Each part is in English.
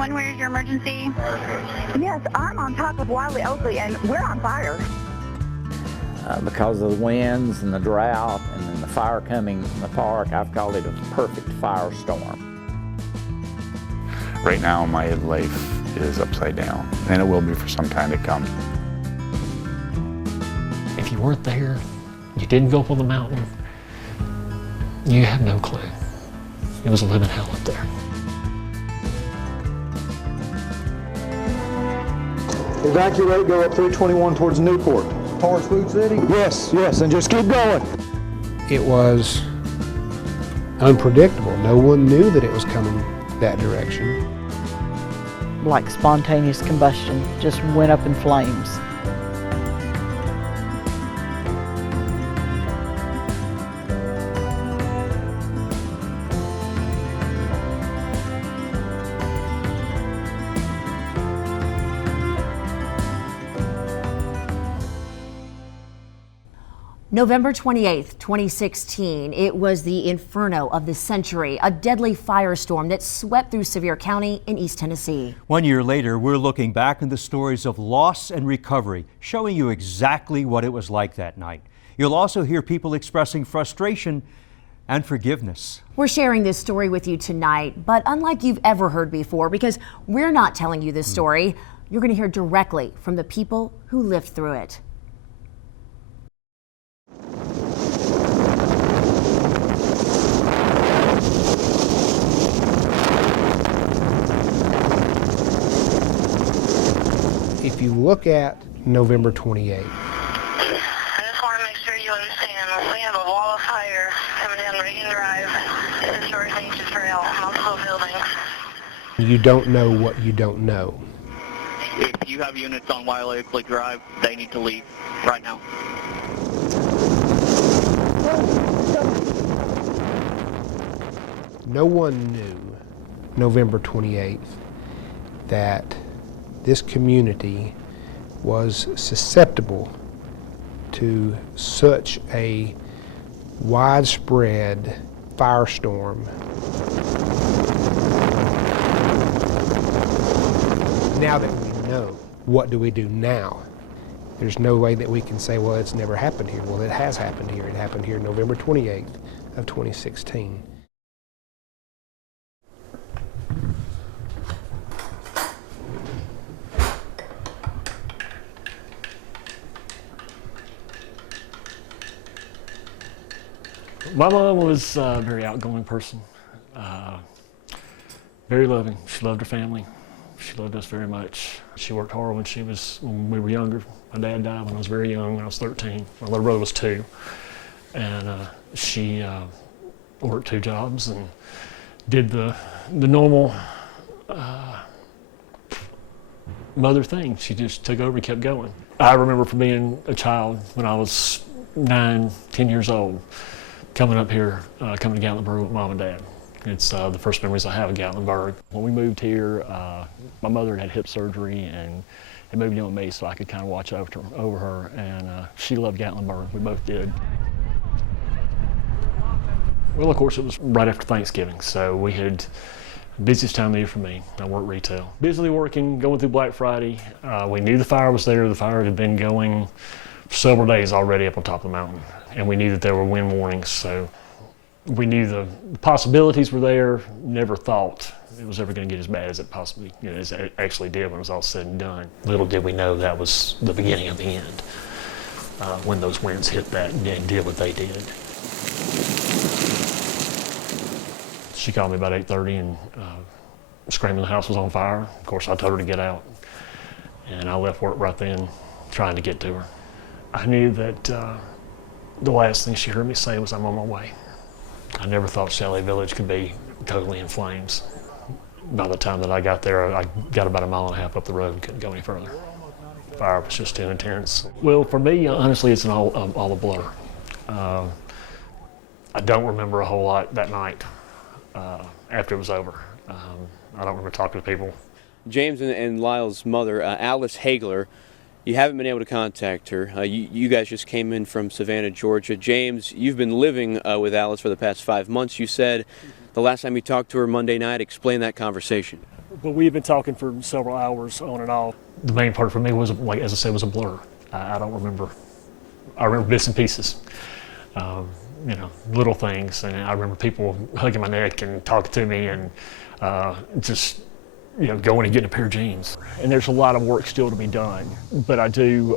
911, where is your emergency? Yes, I'm on top of Wiley Oakley, and we're on fire. Because of the winds and the drought and then the fire coming in the park, I've called it a perfect firestorm. Right now, my life is upside down, and it will be for some time to come. If you weren't there, you didn't go up on the mountain, you have no clue. It was a living hell up there. Evacuate, go up 321 towards Newport. Towards Food City? Yes, and just keep going. It was unpredictable. No one knew that it was coming that direction. Like spontaneous combustion, just went up in flames. November 28th, 2016, it was the inferno of the century, a deadly firestorm that swept through Sevier County in East Tennessee. 1 year later, we're looking back on the stories of loss and recovery, showing you exactly what it was like that night. You'll also hear people expressing frustration and forgiveness. We're sharing this story with you tonight, but unlike you've ever heard before, because we're not telling you this story, you're going to hear directly from the people who lived through it. If you look at November 28th, I just want to make sure you understand. We have a wall of fire coming down Reagan Drive. It's a short nature trail, multiple buildings. you don't know what you don't know. If you have units on Wiley Oakley Drive, they need to leave right now. No one knew November 28th that this community was susceptible to such a widespread firestorm. Now that we know, what do we do now? There's no way that we can say, well, it's never happened here. Well, it has happened here. It happened here November 28th of 2016. My mom was a very outgoing person, very loving. She loved her family. She loved us very much. She worked hard when we were younger. My dad died when I was very young, when I was 13. My little brother was 2. And she worked 2 jobs and did the normal mother thing. She just took over and kept going. I remember from being a child when I was 9, 10 years old, coming up here, coming to Gatlinburg with Mom and Dad. It's the first memories I have of Gatlinburg. When we moved here, my mother had hip surgery and moved in with me so I could kind of watch over her, and she loved Gatlinburg. We both did. Well, of course, it was right after Thanksgiving, so we had the busiest time of the year for me. I worked retail. Busily working, going through Black Friday. We knew the fire was there. The fire had been going for several days already up on top of the mountain, and we knew that there were wind warnings, so we knew the possibilities were there. Never thought it was ever going to get as bad as it possibly, as it actually did when it was all said and done. Little did we know that was the beginning of the end when those winds hit that and did what they did. She called me about 8:30 and screaming the house was on fire. Of course, I told her to get out, and I left work right then trying to get to her. I knew that the last thing she heard me say was, "I'm on my way." I never thought Chalet Village could be totally in flames. By the time that I got there, I got about 1.5 miles up the road and couldn't go any further. The fire was just too intense. Well, for me, honestly, it's all a blur. I don't remember a whole lot that night after it was over. I don't remember talking to people. James and Lyle's mother, Alice HAGLER, you haven't been able to contact her. You guys just came in from Savannah, Georgia. James, you've been living with Alice for the past 5 months. You said the last time you talked to her Monday night. Explain that conversation. But we've been talking for several hours on and off. The main part for me was, like as I said, was a blur. I don't remember. I remember bits and pieces, you know, little things, and I remember people hugging my neck and talking to me, and just, you know, going and getting a pair of jeans. And there's a lot of work still to be done, but I do.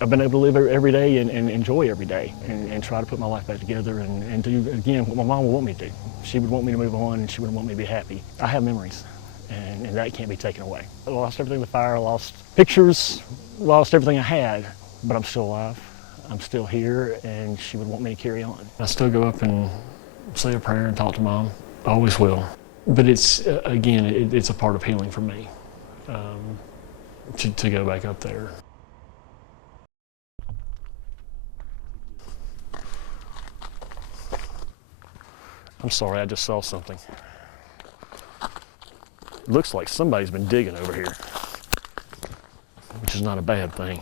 I've been able to live every day and enjoy every day and try to put my life back together and do, again, what my mom would want me to do. She would want me to move on, and she would want me to be happy. I have memories, and that can't be taken away. I lost everything in the fire, I lost pictures, lost everything I had, but I'm still alive. I'm still here, and she would want me to carry on. I still go up and say a prayer and talk to Mom. I always will. But it's, again, it's a part of healing for me, to go back up there. I'm sorry, I just saw something. Looks like somebody's been digging over here, which is not a bad thing.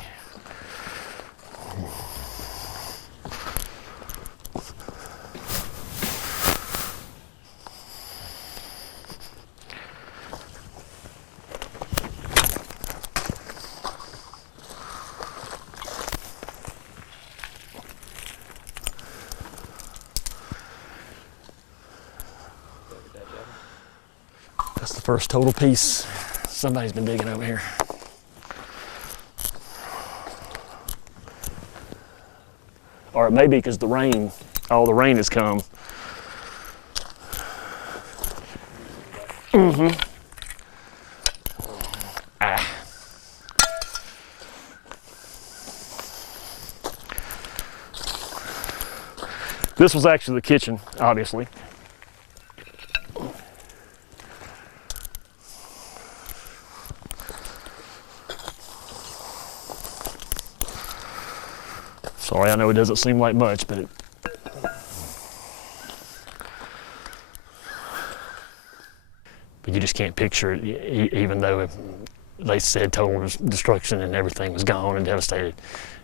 That's the first total piece. Somebody's been digging over here. Or it may be because the rain, all the rain has come. Mm-hmm. Ah. This was actually the kitchen, obviously. Sorry, I know it doesn't seem like much, but but you just can't picture it, even though they said total destruction and everything was gone and devastated.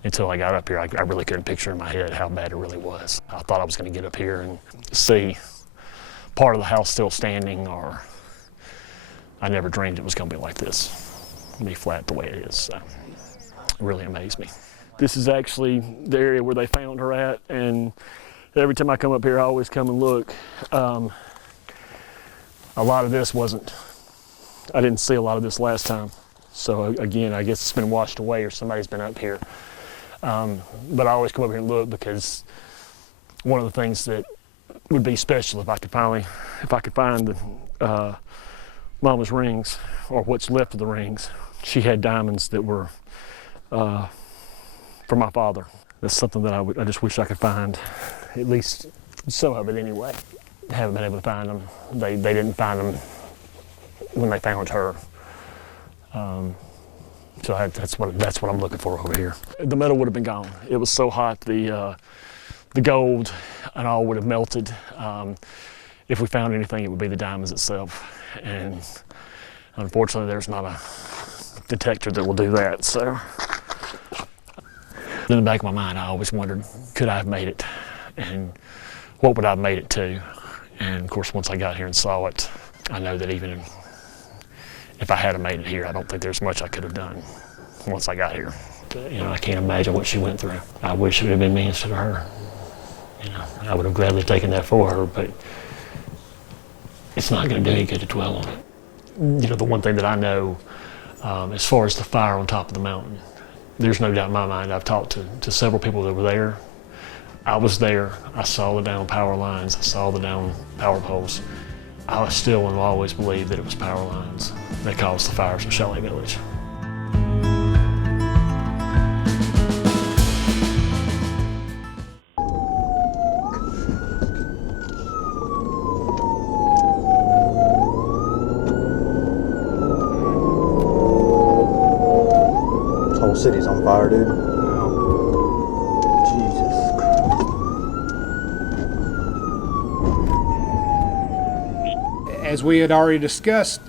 Until I got up here, I really couldn't picture in my head how bad it really was. I thought I was going to get up here and see part of the house still standing, or I never dreamed it was going to be like this, be flat the way it is. So it really amazed me. This is actually the area where they found her at, and every time I come up here, I always come and look. A lot of this wasn't, I didn't see a lot of this last time. So again, I guess it's been washed away or somebody's been up here. But I always come up here and look, because one of the things that would be special if I could find the Mama's rings, or what's left of the rings. She had diamonds that were for my father. That's something that I just wish I could find, at least some of it anyway. Haven't been able to find them. They didn't find them when they found her. So that's what I'm looking for over here. The metal would have been gone. It was so hot, the gold and all would have melted. If we found anything, it would be the diamonds itself. And unfortunately, there's not a detector that will do that. So in the back of my mind, I always wondered, could I have made it? And what would I have made it to? And of course, once I got here and saw it, I know that even if I had made it here, I don't think there's much I could have done once I got here. You know, I can't imagine what she went through. I wish it would have been me instead of her. You know, I would have gladly taken that for her, but it's not going to do any good to dwell on it. You know, the one thing that I know, as far as the fire on top of the mountain, there's no doubt in my mind. I've talked to several people that were there. I was there. I saw the down power lines. I saw the down power poles. I still and will always believe that it was power lines that caused the fires in Chalet Village. This whole city's on fire, dude. Jesus. As we had already discussed,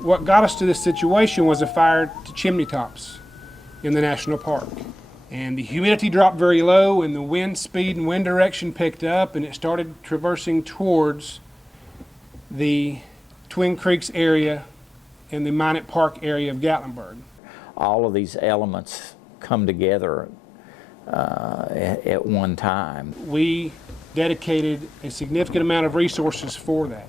what got us to this situation was a fire to chimney tops in the national park. And the humidity dropped very low, and the wind speed and wind direction picked up, and it started traversing towards Twin Creeks area and the Minot Park area of Gatlinburg. All of these elements come together at one time. We dedicated a significant amount of resources for that.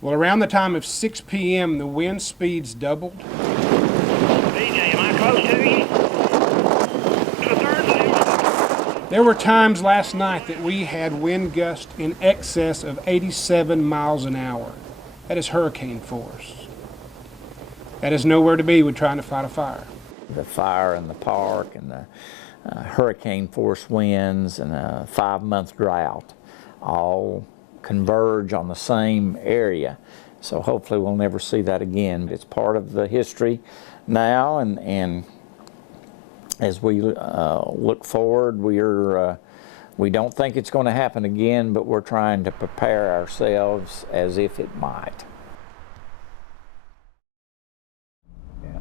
Well, around the time of 6 p.m., the wind speeds doubled. DJ, am I close to you? There were times last night that we had wind gusts in excess of 87 miles an hour. That is hurricane force. That is nowhere to be when trying to fight a fire. The fire in the park and the hurricane force winds and a 5-month drought all converge on the same area. So hopefully we'll never see that again. It's part of the history now, and as we look forward, we don't think it's going to happen again, but we're trying to prepare ourselves as if it might. Yeah.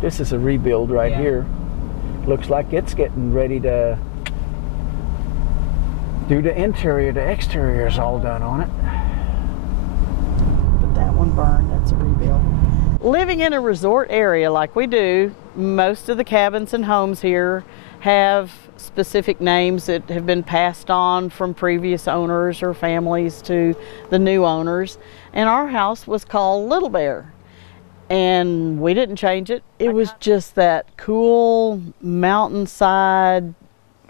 This is a rebuild right here. Looks like it's getting ready to do the interior. The exterior is all done on it. But that one burned, that's a rebuild. Living in a resort area like we do, most of the cabins and homes here have specific names that have been passed on from previous owners or families to the new owners. And our house was called Little Bear. And we didn't change it. It was just that cool mountainside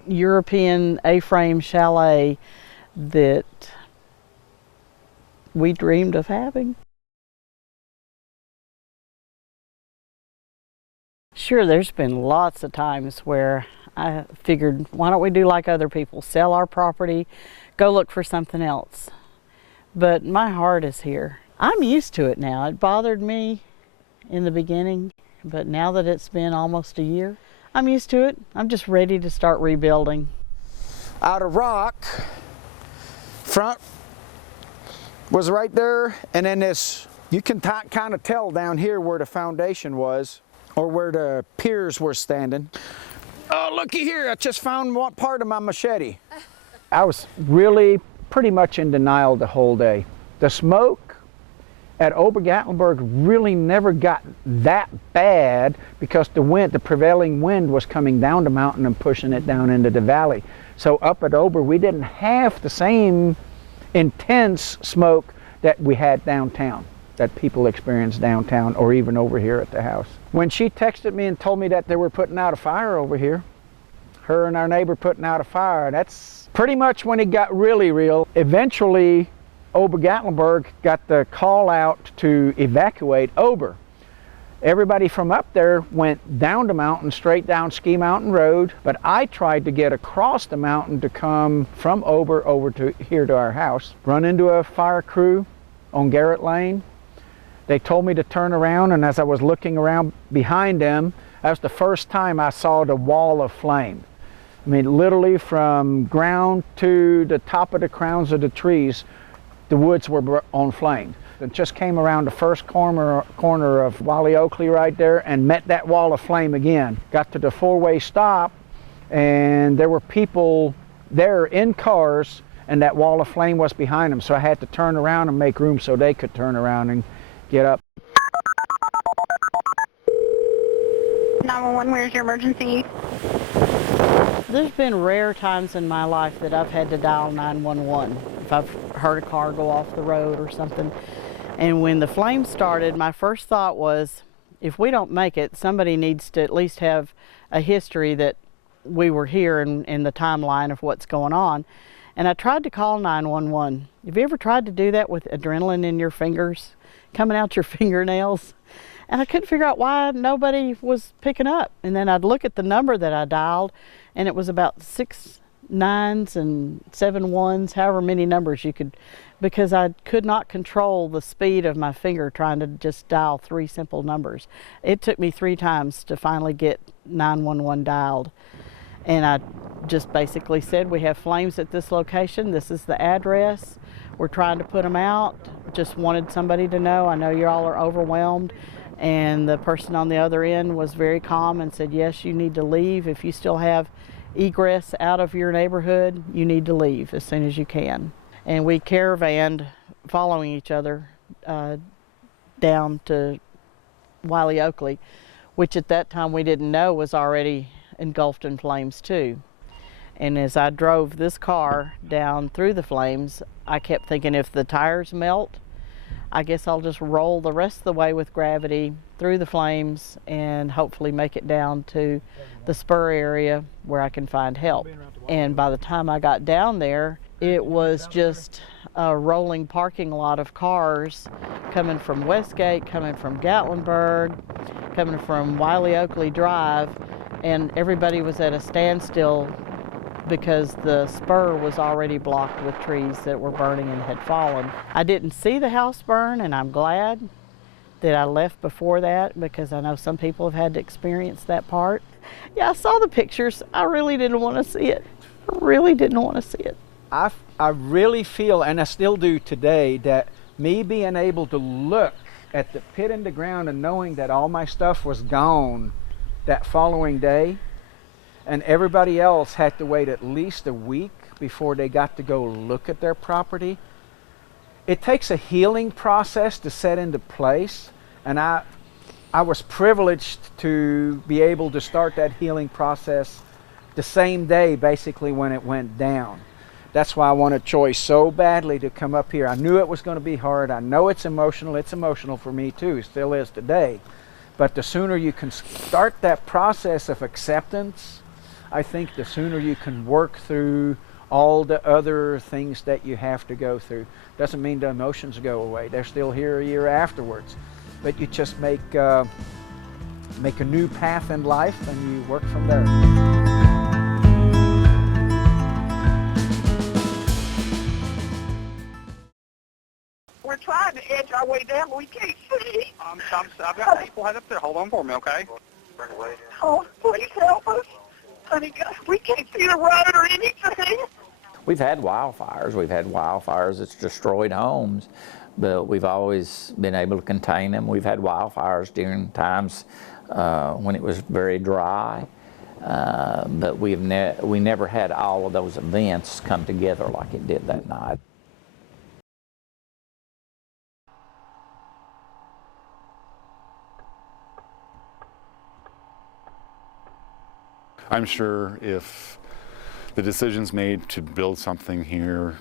European A-frame chalet that we dreamed of having. Sure, there's been lots of times where I figured, why don't we do like other people, sell our property, go look for something else. But my heart is here. I'm used to it now. It bothered me in the beginning, but now that it's been almost a year, I'm used to it. I'm just ready to start rebuilding. Out of rock, front was right there, and then this, you can kind of tell down here where the foundation was, or where the piers were standing. Oh, looky here, I just found one part of my machete. I was really pretty much in denial the whole day. The smoke at Ober-Gatlinburg really never got that bad because the prevailing wind was coming down the mountain and pushing it down into the valley. So up at Ober, we didn't have the same intense smoke that we had downtown, that people experienced downtown or even over here at the house. When she texted me and told me that they were putting out a fire over here, her and our neighbor putting out a fire, that's pretty much when it got really real. Eventually, Ober-Gatlinburg got the call out to evacuate Ober. Everybody from up there went down the mountain, straight down Ski Mountain Road, but I tried to get across the mountain to come from Ober over to here to our house. Run into a fire crew on Garrett Lane. They told me to turn around, and as I was looking around behind them, that was the first time I saw the wall of flame. I mean, literally from ground to the top of the crowns of the trees, the woods were on flame. It just came around the first corner of Wally Oakley right there and met that wall of flame again. Got to the four-way stop, and there were people there in cars, and that wall of flame was behind them. So I had to turn around and make room so they could turn around and get up. 911, where's your emergency? There's been rare times in my life that I've had to dial 911 if I've heard a car go off the road or something. And when the flames started, my first thought was, if we don't make it, somebody needs to at least have a history that we were here in the timeline of what's going on. And I tried to call 911. Have you ever tried to do that with adrenaline in your fingers, coming out your fingernails? And I couldn't figure out why nobody was picking up. And then I'd look at the number that I dialed, and it was about 6 9s and 7 1s, however many numbers you could, because I could not control the speed of my finger trying to just dial 3 simple numbers. It took me 3 times to finally get 911 dialed. And I just basically said, we have flames at this location. This is the address. We're trying to put them out. Just wanted somebody to know. I know you all are overwhelmed. And the person on the other end was very calm and said, yes, you need to leave. If you still have egress out of your neighborhood, you need to leave as soon as you can. And we caravanned following each other down to Wiley Oakley, which at that time we didn't know was already engulfed in flames too. And as I drove this car down through the flames, I kept thinking, if the tires melt, I guess I'll just roll the rest of the way with gravity through the flames and hopefully make it down to the spur area where I can find help. And by the time I got down there, it was just a rolling parking lot of cars coming from Westgate, coming from Gatlinburg, coming from Wiley Oakley Drive, and everybody was at a standstill because the spur was already blocked with trees that were burning and had fallen. I didn't see the house burn, and I'm glad that I left before that, because I know some people have had to experience that part. Yeah, I saw the pictures. I really didn't want to see it. I really didn't want to see it. I really feel, and I still do today, that me being able to look at the pit in the ground and knowing that all my stuff was gone that following day, and everybody else had to wait at least a week before they got to go look at their property. It takes a healing process to set into place, and I was privileged to be able to start that healing process the same day basically when it went down. That's why I wanted Choice so badly to come up here. I knew it was going to be hard. I know it's emotional. It's emotional for me too, still is today. But the sooner you can start that process of acceptance, I think the sooner you can work through all the other things that you have to go through. Doesn't mean the emotions go away. They're still here a year afterwards. But you just make a new path in life and you work from there. We're trying to edge our way down, but we can't see. I've got people head up there. Hold on for me, okay? Oh, please help us. Honey, God, we can't see the road or anything. We've had wildfires. We've had wildfires that's destroyed homes, but we've always been able to contain them. We've had wildfires during times when it was very dry, but we never had all of those events come together like it did that night. I'm sure if the decision's made to build something here,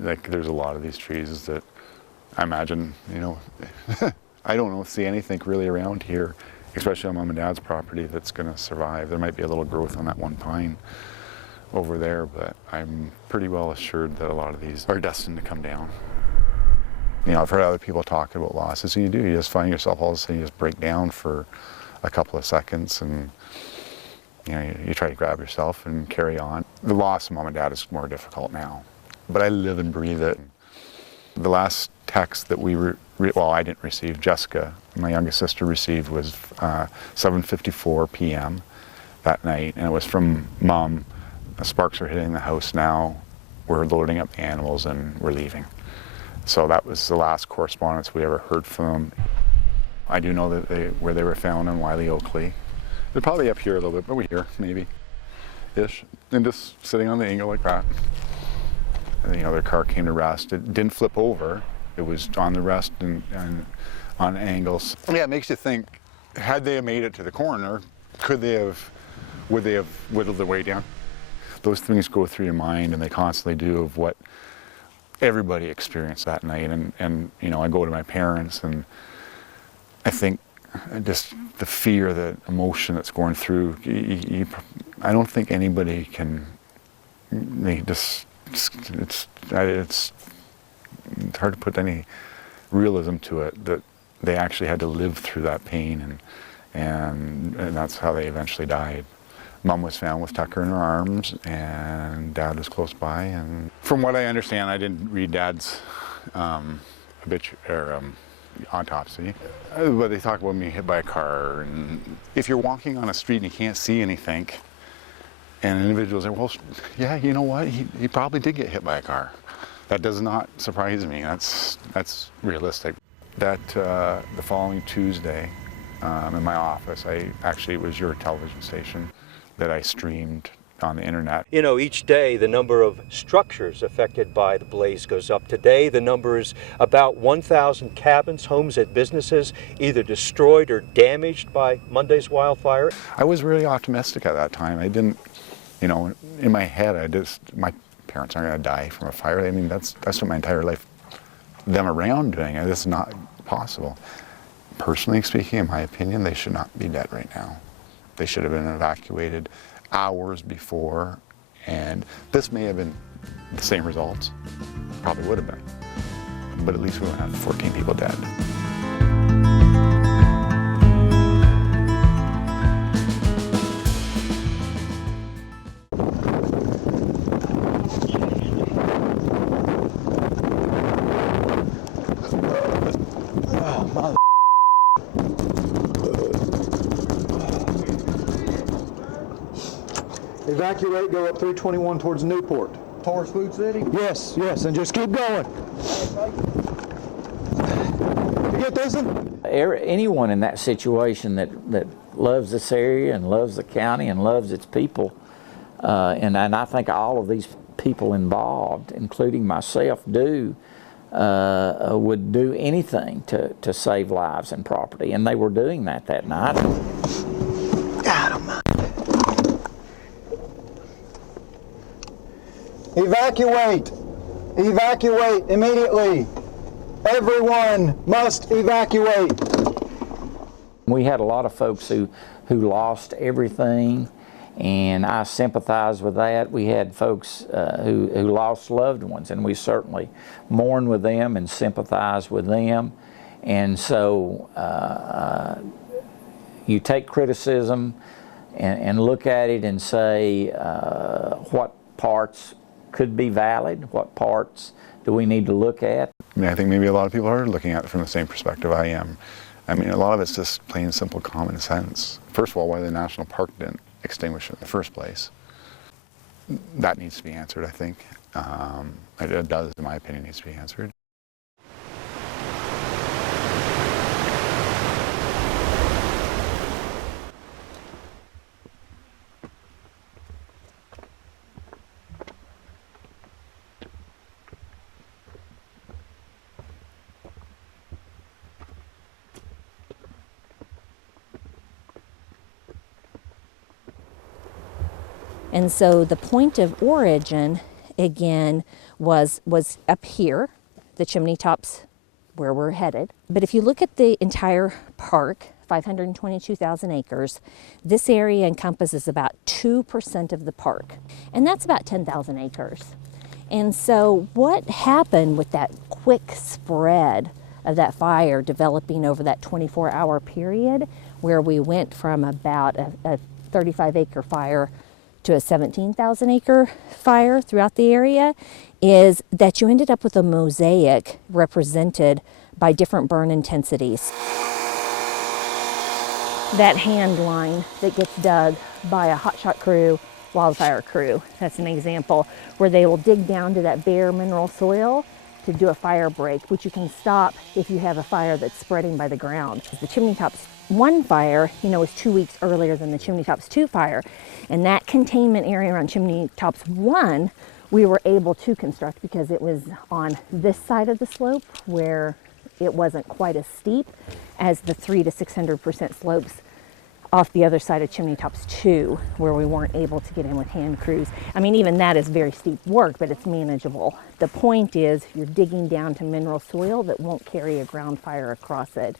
like there's a lot of these trees that I imagine, you know, I don't see anything really around here, especially on Mom and Dad's property, that's going to survive. There might be a little growth on that one pine over there, but I'm pretty well assured that a lot of these are destined to come down. You know, I've heard other people talk about losses, and you just find yourself all of a sudden you just break down for a couple of seconds, and you know, you try to grab yourself and carry on. The loss of Mom and Dad is more difficult now, but I live and breathe it. The last text that I didn't receive, Jessica, my youngest sister, received was 7:54 p.m. that night, and it was from Mom. The sparks are hitting the house now. We're loading up the animals and we're leaving. So that was the last correspondence we ever heard from them. I do know that where they were found in Wiley Oakley. They're probably up here a little bit, but we're here, maybe-ish. And just sitting on the angle like that. And, you know, their car came to rest. It didn't flip over. It was on the rest and on angles. Yeah, it makes you think, had they made it to the corner, would they have whittled their way down? Those things go through your mind, and they constantly do, of what everybody experienced that night. And you know, I go to my parents, and I think just the fear, the emotion that's going through, I don't think anybody can, it's hard to put any realism to it, that they actually had to live through that pain, and that's how they eventually died. Mom was found with Tucker in her arms, and Dad was close by. And from what I understand, I didn't read Dad's autopsy, but they talk about me hit by a car. And if you're walking on a street and you can't see anything, and an individual says, well, yeah, you know what, he probably did get hit by a car. That does not surprise me. That's realistic. That the following Tuesday, in my office, it was your television station that I streamed on the internet. You know, each day the number of structures affected by the blaze goes up. Today the number is about 1,000 cabins, homes, and businesses either destroyed or damaged by Monday's wildfire. I was really optimistic at that time. I didn't, you know, in my head, my parents aren't going to die from a fire. I mean, that's what my entire life, them around doing it. It's not possible. Personally speaking, in my opinion, they should not be dead right now. They should have been evacuated hours before, and this may have been the same results. Probably would have been. But at least we wouldn't have 14 people dead. Evacuate, go up 321 towards Newport. Towards Food City? Yes, yes, and just keep going. You get this one? Anyone in that situation that loves this area and loves the county and loves its people, and I think all of these people involved, including myself, would do anything to save lives and property, and they were doing that night. Got him. Evacuate! Evacuate immediately! Everyone must evacuate! We had a lot of folks who lost everything, and I sympathize with that. We had folks who lost loved ones, and we certainly mourn with them and sympathize with them. And so you take criticism and look at it and say what parts could be valid, what parts do we need to look at. I mean, I think maybe a lot of people are looking at it from the same perspective I am. I mean, a lot of it's just plain simple common sense. First of all, why the national park didn't extinguish it in the first place. That needs to be answered, I think. It does, in my opinion, needs to be answered. And so the point of origin, again, was up here, the chimney tops where we're headed. But if you look at the entire park, 522,000 acres, this area encompasses about 2% of the park. And that's about 10,000 acres. And so what happened with that quick spread of that fire developing over that 24-hour period, where we went from about a 35-acre fire to a 17,000 acre fire throughout the area, is that you ended up with a mosaic represented by different burn intensities. That hand line that gets dug by a hotshot crew, wildfire crew, that's an example, where they will dig down to that bare mineral soil to do a fire break, which you can stop if you have a fire that's spreading by the ground. The Chimney Tops 1 fire, was 2 weeks earlier than the Chimney Tops 2 fire. And that containment area around Chimney Tops 1, we were able to construct because it was on this side of the slope where it wasn't quite as steep as the 300 to 600% slopes off the other side of Chimney Tops 2, where we weren't able to get in with hand crews. I mean, even that is very steep work, but it's manageable. The point is you're digging down to mineral soil that won't carry a ground fire across it.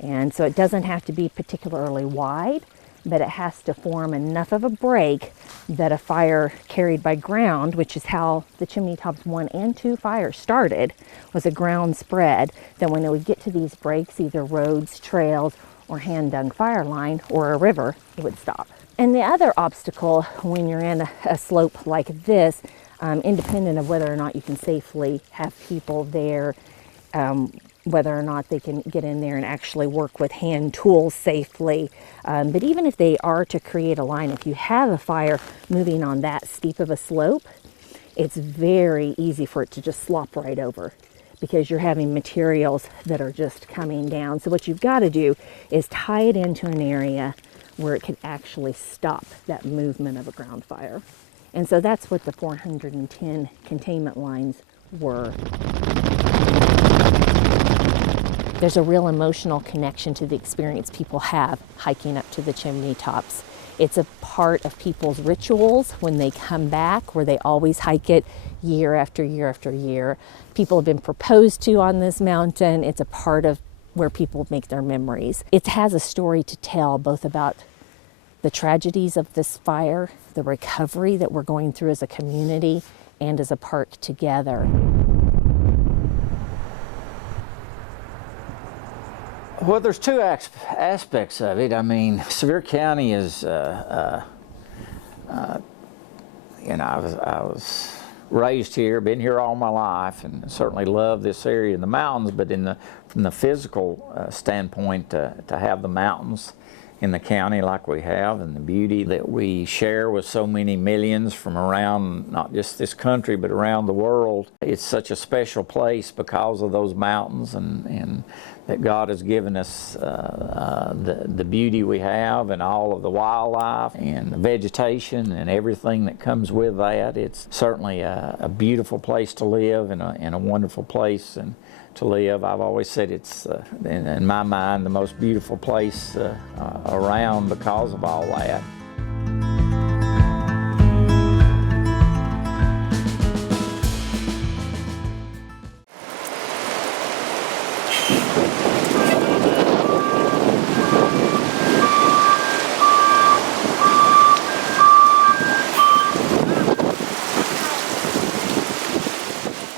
And so it doesn't have to be particularly wide, but it has to form enough of a break that a fire carried by ground, which is how the Chimney Tops 1 and 2 fire started, was a ground spread, that when it would get to these breaks, either roads, trails, or hand-dug fire line, or a river, it would stop. And the other obstacle when you're in a slope like this, independent of whether or not you can safely have people there, whether or not they can get in there and actually work with hand tools safely. But even if they are to create a line, if you have a fire moving on that steep of a slope, it's very easy for it to just slop right over, because you're having materials that are just coming down. So what you've got to do is tie it into an area where it could actually stop that movement of a ground fire. And so that's what the 410 containment lines were. There's a real emotional connection to the experience people have hiking up to the chimney tops. It's a part of people's rituals when they come back, where they always hike it year after year after year. People have been proposed to on this mountain. It's a part of where people make their memories. It has a story to tell, both about the tragedies of this fire, the recovery that we're going through as a community and as a park together. Well, there's two aspects of it. I mean, Sevier County is, you know, I was raised here, been here all my life, and certainly love this area in the mountains, but from the physical standpoint, to have the mountains in the county like we have, and the beauty that we share with so many millions from around not just this country but around the world. It's such a special place because of those mountains, and that God has given us the beauty we have, and all of the wildlife and the vegetation and everything that comes with that. It's certainly a beautiful place to live, and a wonderful place and to live. I've always said it's, in my mind, the most beautiful place around because of all that.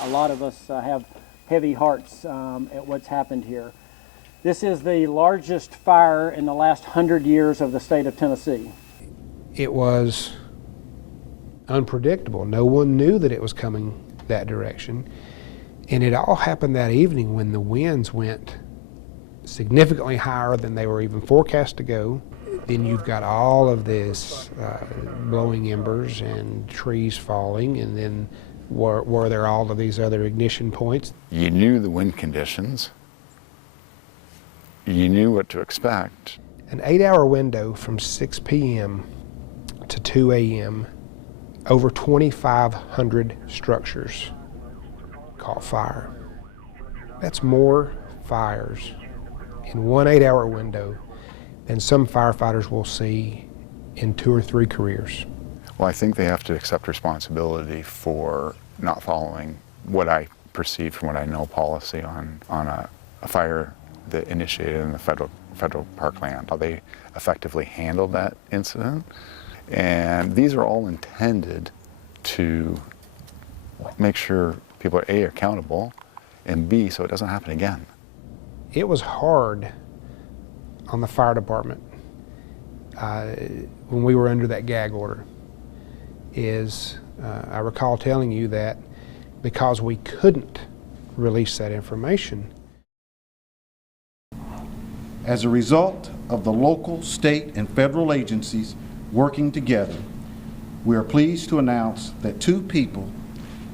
A lot of us have heavy hearts at what's happened here. This is the largest fire in the last 100 years of the state of Tennessee. It was unpredictable. No one knew that it was coming that direction. And it all happened that evening when the winds went significantly higher than they were even forecast to go. Then you've got all of this blowing embers and trees falling, and then were there all of these other ignition points. You knew the wind conditions. You knew what to expect. An 8-hour window from 6 p.m. to 2 a.m., over 2,500 structures caught fire. That's more fires in one 8-hour window than some firefighters will see in 2 or 3 careers. Well, I think they have to accept responsibility for not following what I perceive from what I know policy on a fire that initiated in the federal parkland. How they effectively handled that incident. And these are all intended to make sure people are A, accountable, and B, so it doesn't happen again. It was hard on the fire department when we were under that gag order. I recall telling you that because we couldn't release that information. As a result of the local, state, and federal agencies working together, we are pleased to announce that 2 people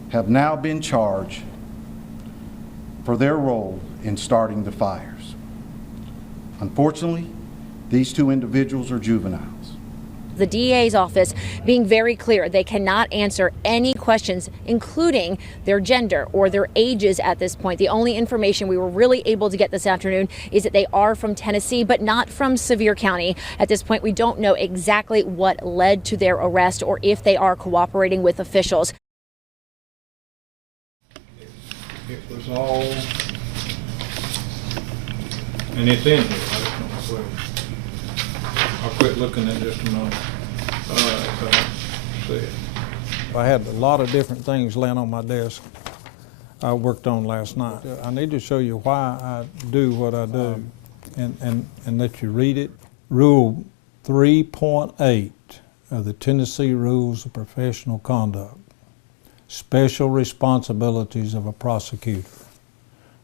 have now been charged for their role in starting the fires. Unfortunately, these 2 individuals are juveniles. The DA's office being very clear they cannot answer any questions, including their gender or their ages at this point. The only information we were really able to get this afternoon is that they are from Tennessee, but not from Sevier County. At this point, we don't know exactly what led to their arrest or if they are cooperating with officials. It was all, and it's in here. I'll quit looking in just a moment. I had a lot of different things laying on my desk I worked on last night. I need to show you why I do what I do and let you read it. Rule 3.8 of the Tennessee Rules of Professional Conduct. Special responsibilities of a prosecutor.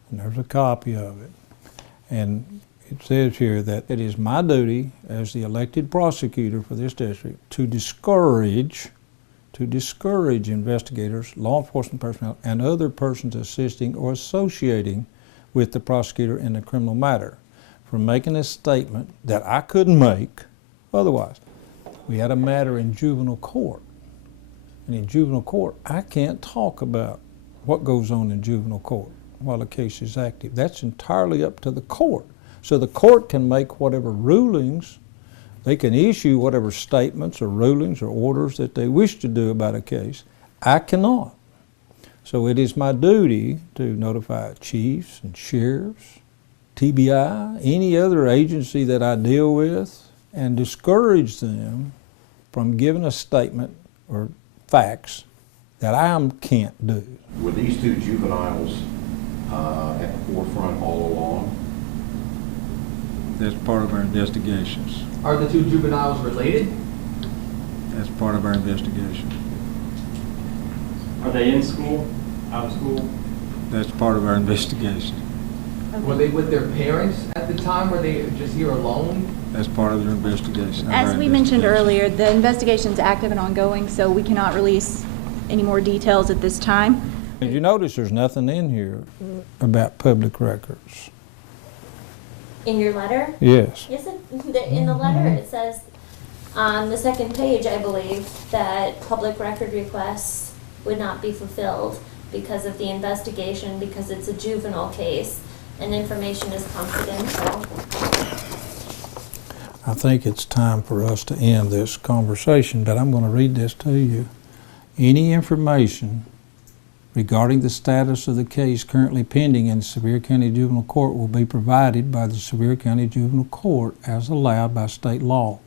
And there's a copy of it. And it says here that it is my duty as the elected prosecutor for this district to discourage investigators, law enforcement personnel, and other persons assisting or associating with the prosecutor in a criminal matter from making a statement that I couldn't make otherwise. We had a matter in juvenile court. And in juvenile court, I can't talk about what goes on in juvenile court while the case is active. That's entirely up to the court. So the court can make whatever rulings, they can issue whatever statements or rulings or orders that they wish to do about a case. I cannot. So it is my duty to notify chiefs and sheriffs, TBI, any other agency that I deal with, and discourage them from giving a statement or facts that I can't do. Were these two juveniles at the forefront all along? That's part of our investigations. Are the two juveniles related? That's part of our investigation. Are they in school? Out of school? That's part of our investigation. Were they with their parents at the time? Were they just here alone? That's part of their investigation. As we mentioned earlier, the investigation is active and ongoing, so we cannot release any more details at this time. Did you notice there's nothing in here about public records? In your letter? Yes. Yes, in the letter it says on the second page, I believe, that public record requests would not be fulfilled because of the investigation, because it's a juvenile case and information is confidential. I think it's time for us to end this conversation, but I'm going to read this to you. Any information regarding the status of the case currently pending in the Sevier County Juvenile Court will be provided by the Sevier County Juvenile Court as allowed by state law.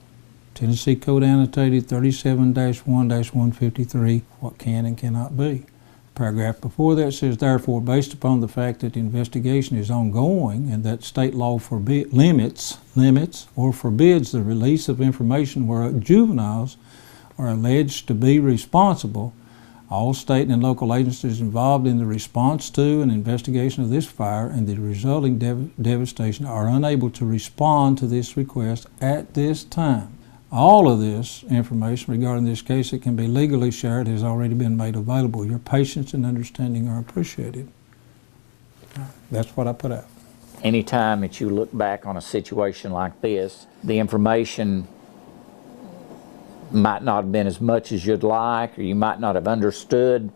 Tennessee Code Annotated 37-1-153, what can and cannot be. Paragraph before that says, therefore, based upon the fact that the investigation is ongoing and that state law limits or forbids the release of information where juveniles are alleged to be responsible, all state and local agencies involved in the response to an investigation of this fire and the resulting devastation are unable to respond to this request at this time. All of this information regarding this case that can be legally shared has already been made available. Your patience and understanding are appreciated. That's what I put out. Anytime that you look back on a situation like this, the information might not have been as much as you'd like, or you might not have understood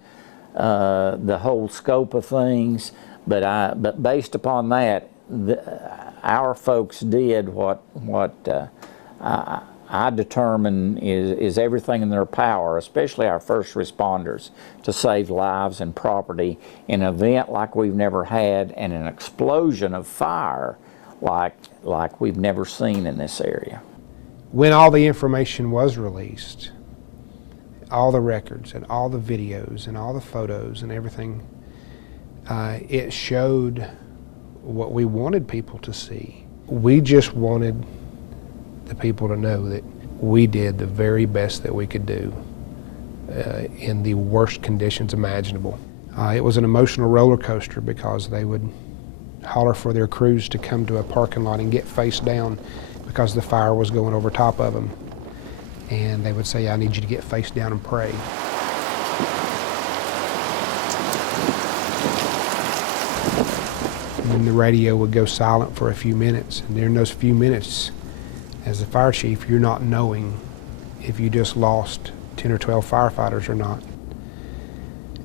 the whole scope of things, but based upon that, our folks did what I determine is everything in their power, especially our first responders, to save lives and property in an event like we've never had and an explosion of fire like we've never seen in this area. When all the information was released, all the records and all the videos and all the photos and everything, it showed what we wanted people to see. We just wanted the people to know that we did the very best that we could do in the worst conditions imaginable. It was an emotional roller coaster because they would holler for their crews to come to a parking lot and get face down because the fire was going over top of them. And they would say, I need you to get face down and pray. And then the radio would go silent for a few minutes. And during those few minutes, as a fire chief, you're not knowing if you just lost 10 or 12 firefighters or not.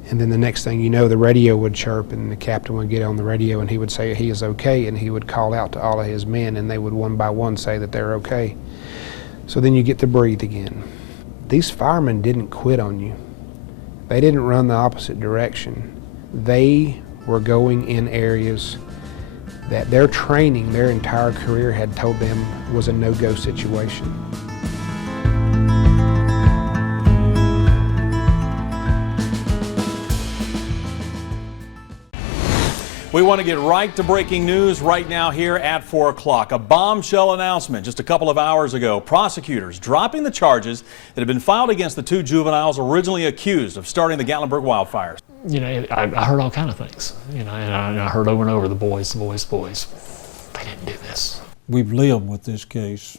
And then the next thing you know, the radio would chirp and the captain would get on the radio and he would say he is okay, and he would call out to all of his men and they would one by one say that they're okay. So then you get to breathe again. These firemen didn't quit on you. They didn't run the opposite direction. They were going in areas that their training, their entire career had told them was a no-go situation. We want to get right to breaking news right now here at 4 o'clock. A bombshell announcement just a couple of hours ago. Prosecutors dropping the charges that had been filed against the two juveniles originally accused of starting the Gatlinburg wildfires. You know, I heard all kind of things, you know, and I heard over and over the boys. They didn't do this. We've lived with this case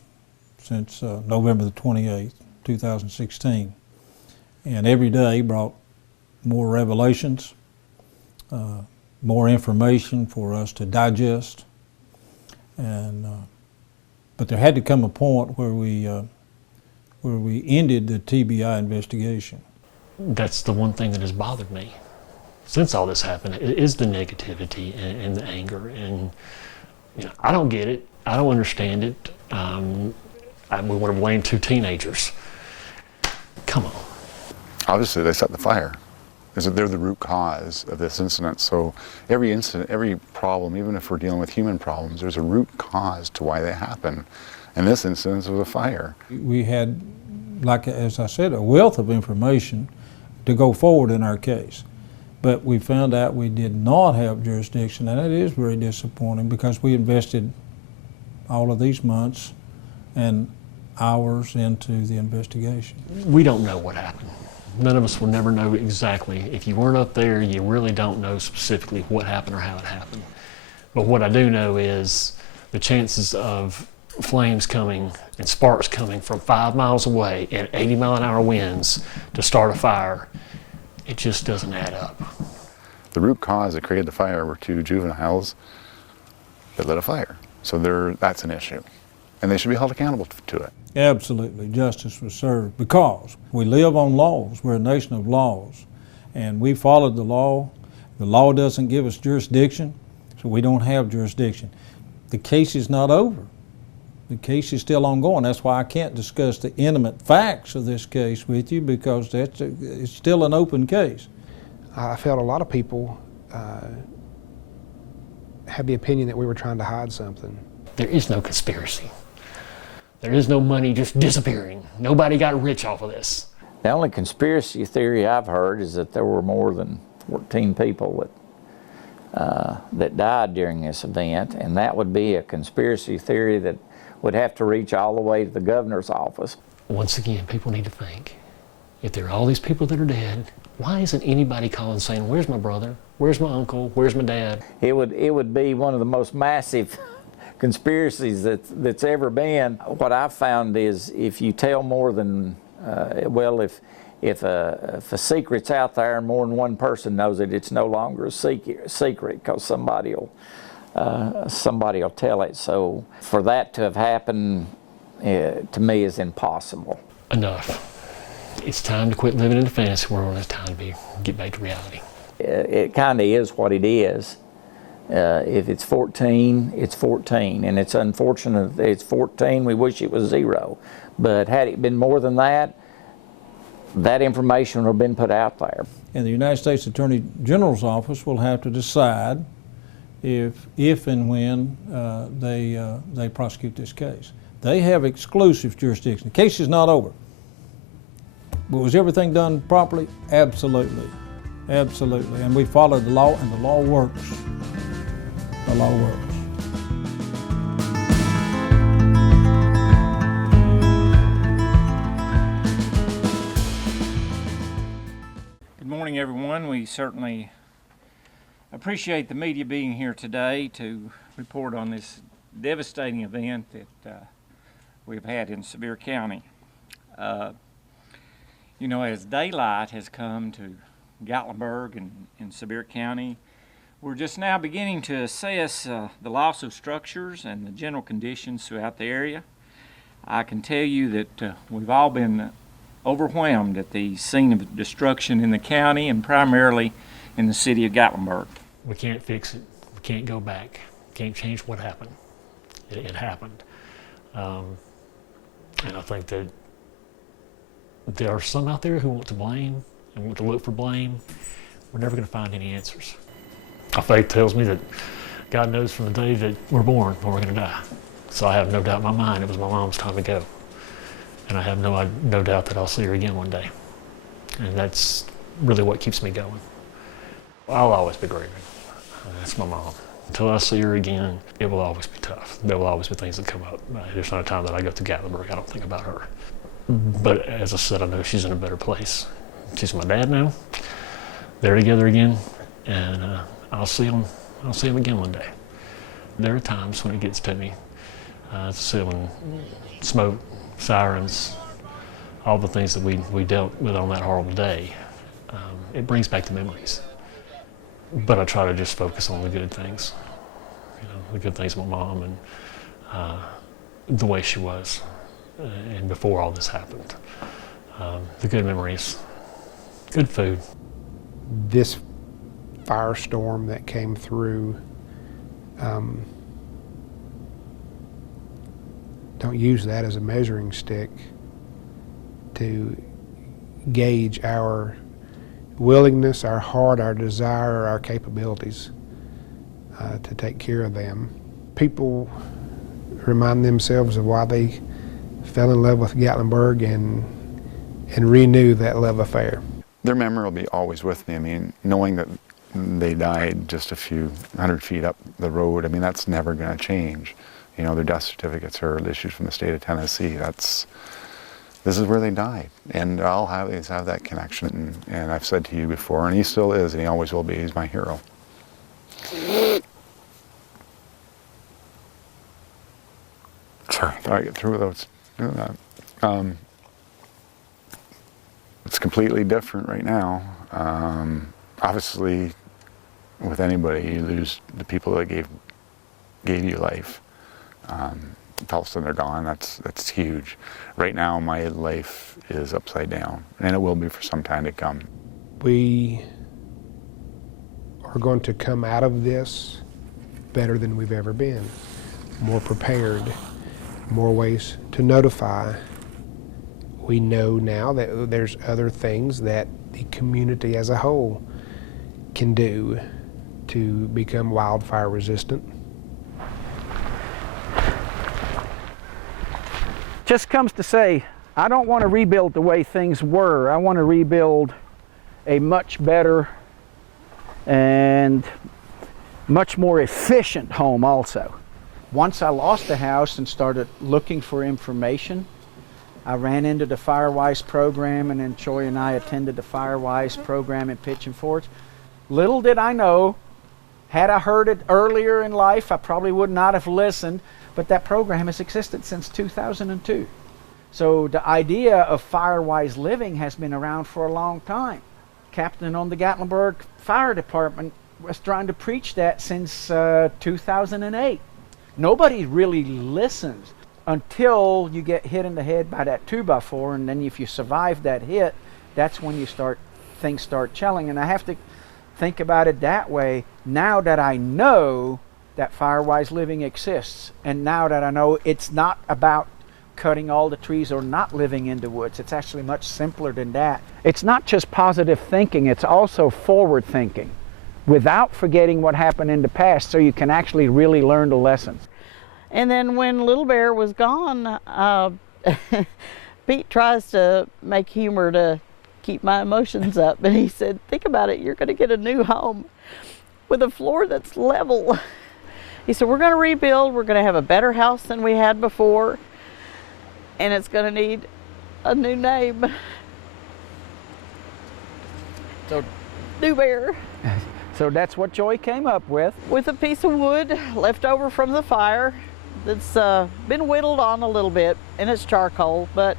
since November the 28th, 2016. And every day brought more revelations, more information for us to digest. And but there had to come a point where we where we ended the TBI investigation. That's the one thing that has bothered me since all this happened, is the negativity and the anger. And I don't get it. I don't understand it. We want to blame two teenagers. Come on. Obviously, they set the fire. They're the root cause of this incident. So every incident, every problem, even if we're dealing with human problems, there's a root cause to why they happen. And this incident was a fire. We had, like as I said, a wealth of information to go forward in our case. But we found out we did not have jurisdiction, and it is very disappointing because we invested all of these months and hours into the investigation. We don't know what happened. None of us will never know exactly. If you weren't up there, you really don't know specifically what happened or how it happened. But what I do know is the chances of flames coming and sparks coming from 5 miles away at 80-mile-an-hour winds to start a fire, it just doesn't add up. The root cause that created the fire were two juveniles that lit a fire. So that's an issue. And they should be held accountable to it. Absolutely, justice was served because we live on laws. We're a nation of laws, and we followed the law. The law doesn't give us jurisdiction, so we don't have jurisdiction. The case is not over. The case is still ongoing. That's why I can't discuss the intimate facts of this case with you, because it's still an open case. I felt a lot of people had the opinion that we were trying to hide something. There is no conspiracy. There is no money just disappearing. Nobody got rich off of this. The only conspiracy theory I've heard is that there were more than 14 people that died during this event, and that would be a conspiracy theory that would have to reach all the way to the governor's office. Once again, people need to think, if there are all these people that are dead, why isn't anybody calling saying, where's my brother? Where's my uncle? Where's my dad? It would be one of the most massive conspiracies that's ever been. What I've found is if you tell more than, if a secret's out there and more than one person knows it, it's no longer a secret because somebody will tell it. So for that to have happened, to me, is impossible. Enough. It's time to quit living in the fantasy world, and it's time to get back to reality. It kind of is what it is. If it's 14, it's 14, and it's unfortunate that it's 14. We wish it was 0. But had it been more than that, that information would have been put out there. And the United States Attorney General's office will have to decide if and when they prosecute this case. They have exclusive jurisdiction. The case is not over. But was everything done properly? Absolutely. Absolutely. And we followed the law, and the law works. The law works. Good morning, everyone. We certainly appreciate the media being here today to report on this devastating event that we've had in Sevier County. You know, as daylight has come to Gatlinburg and Sevier County, we're just now beginning to assess the loss of structures and the general conditions throughout the area. I can tell you that we've all been overwhelmed at the scene of destruction in the county and primarily in the city of Gatlinburg. We can't fix it. We can't go back. Can't change what happened. It happened. And I think that there are some out there who want to blame and want to look for blame. We're never going to find any answers. My faith tells me that God knows from the day that we're born when we're going to die. So I have no doubt in my mind it was my mom's time to go. And I have no doubt that I'll see her again one day. And that's really what keeps me going. I'll always be grieving. That's my mom. Until I see her again, it will always be tough. There will always be things that come up. There's not a time that I go through Gatlinburg I don't think about her. But as I said, I know she's in a better place. She's my dad now. They're together again, and I'll see them again one day. There are times when it gets to me. When smoke, sirens, all the things that we dealt with on that horrible day, it brings back the memories. But I try to just focus on the good things, the good things of my mom and the way she was. and before all this happened. The good memories, good food. This firestorm that came through, don't use that as a measuring stick to gauge our willingness, our heart, our desire, our capabilities to take care of them. People remind themselves of why they fell in love with Gatlinburg and renew that love affair. Their memory will be always with me. I mean, knowing that they died just a few 100 feet up the road, I mean, that's never going to change. You know, their death certificates are issued from the state of Tennessee. This is where they died. And I'll always have that connection. And I've said to you before, and he still is, and he always will be, he's my hero. Sorry, I thought I'd get through without doing that. It's completely different right now. Obviously, with anybody, you lose the people that gave you life. All of a sudden they're gone. That's huge. Right now, my life is upside down, and it will be for some time to come. We are going to come out of this better than we've ever been, more prepared, more ways to notify. We know now that there's other things that the community as a whole can do to become wildfire resistant. Just comes to say, I don't want to rebuild the way things were. I want to rebuild a much better and much more efficient home also. Once I lost the house and started looking for information, I ran into the FireWise program, and then Troy and I attended the FireWise program in Pigeon Forge. Little did I know, had I heard it earlier in life, I probably would not have listened, but that program has existed since 2002. So the idea of FireWise living has been around for a long time. Captain on the Gatlinburg Fire Department was trying to preach that since 2008. Nobody really listens until you get hit in the head by that 2x4, and then if you survive that hit, that's when things start gelling. And I have to think about it that way now that I know that FireWise living exists, and now that I know it's not about cutting all the trees or not living in the woods. It's actually much simpler than that. It's not just positive thinking, it's also forward thinking without forgetting what happened in the past, so you can actually really learn the lessons. And then when Little Bear was gone, Pete tries to make humor to keep my emotions up, and he said, think about it, you're going to get a new home with a floor that's level. He said, we're going to rebuild, we're going to have a better house than we had before, and it's going to need a new name. So, New Bear. So that's what Joy came up with. With a piece of wood left over from the fire that's been whittled on a little bit, and it's charcoal, but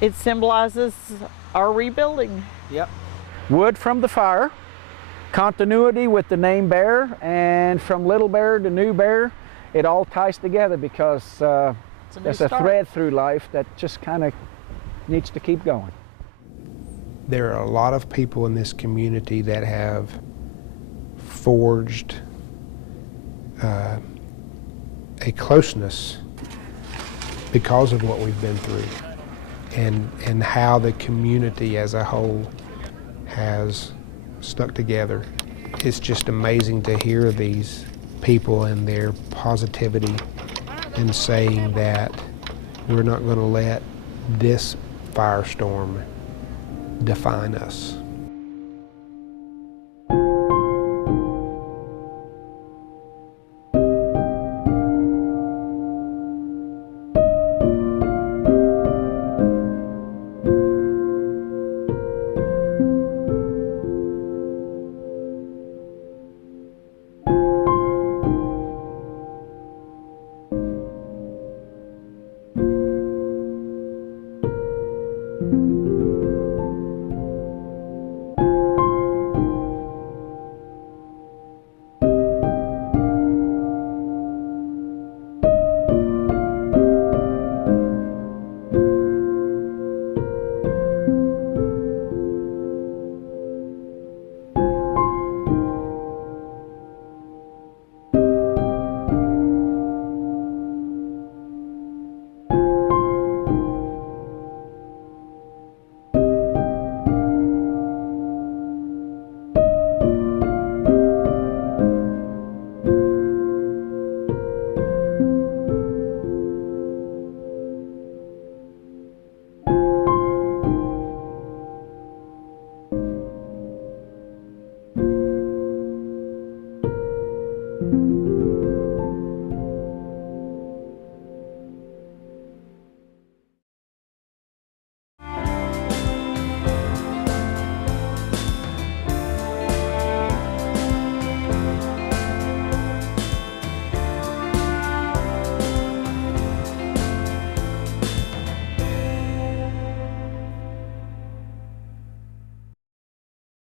it symbolizes our rebuilding. Yep. Wood from the fire, continuity with the name Bear, and from Little Bear to New Bear, it all ties together because there's a thread through life that just kind of needs to keep going. There are a lot of people in this community that have forged a closeness because of what we've been through, and how the community as a whole has stuck together. It's just amazing to hear these people and their positivity and saying that we're not going to let this firestorm define us.